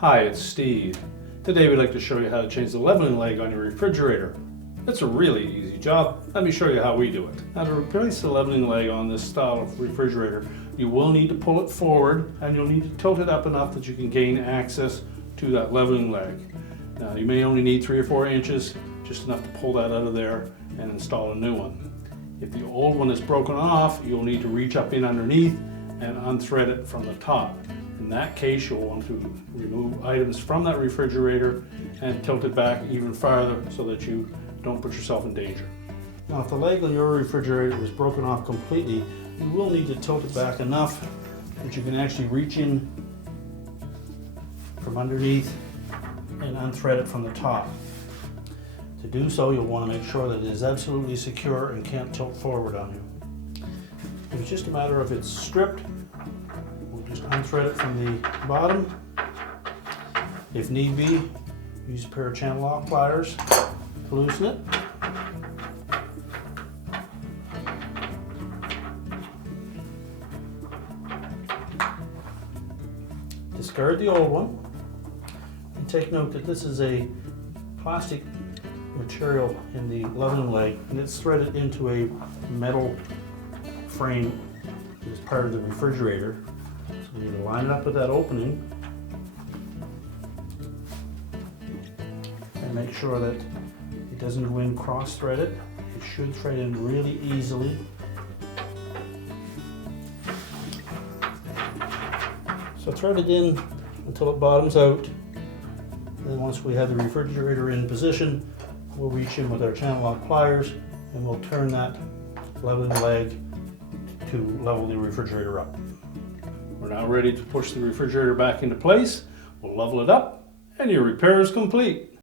Hi, it's Steve. Today we'd like to show you how to change the leveling leg on your refrigerator. It's a really easy job. Let me show you how we do it. Now, to replace the leveling leg on this style of refrigerator, you will need to pull it forward and you'll need to tilt it up enough that you can gain access to that leveling leg. Now, you may only need 3 or 4 inches, just enough to pull that out of there and install a new one. If the old one is broken off, you'll need to reach up in underneath and unthread it from the top. In that case, you'll want to remove items from that refrigerator and tilt it back even farther so that you don't put yourself in danger. Now, if the leg on your refrigerator is broken off completely, you will need to tilt it back enough that you can actually reach in from underneath and unthread it from the top. To do so, you'll want to make sure that it is absolutely secure and can't tilt forward on you. If it's just a matter of it's stripped, we'll just unthread it from the bottom. If need be, use a pair of channel lock pliers to loosen it. Discard the old one, and take note that this is a plastic material in the leveling leg, and it's threaded into a metal frame as part of the refrigerator. So you need to line it up with that opening and make sure that it doesn't go in cross-threaded. It should thread in really easily. So thread it in until it bottoms out. Then once we have the refrigerator in position, we'll reach in with our channel lock pliers and we'll turn that leveling leg to level the refrigerator up. We're now ready to push the refrigerator back into place. We'll level it up and your repair is complete.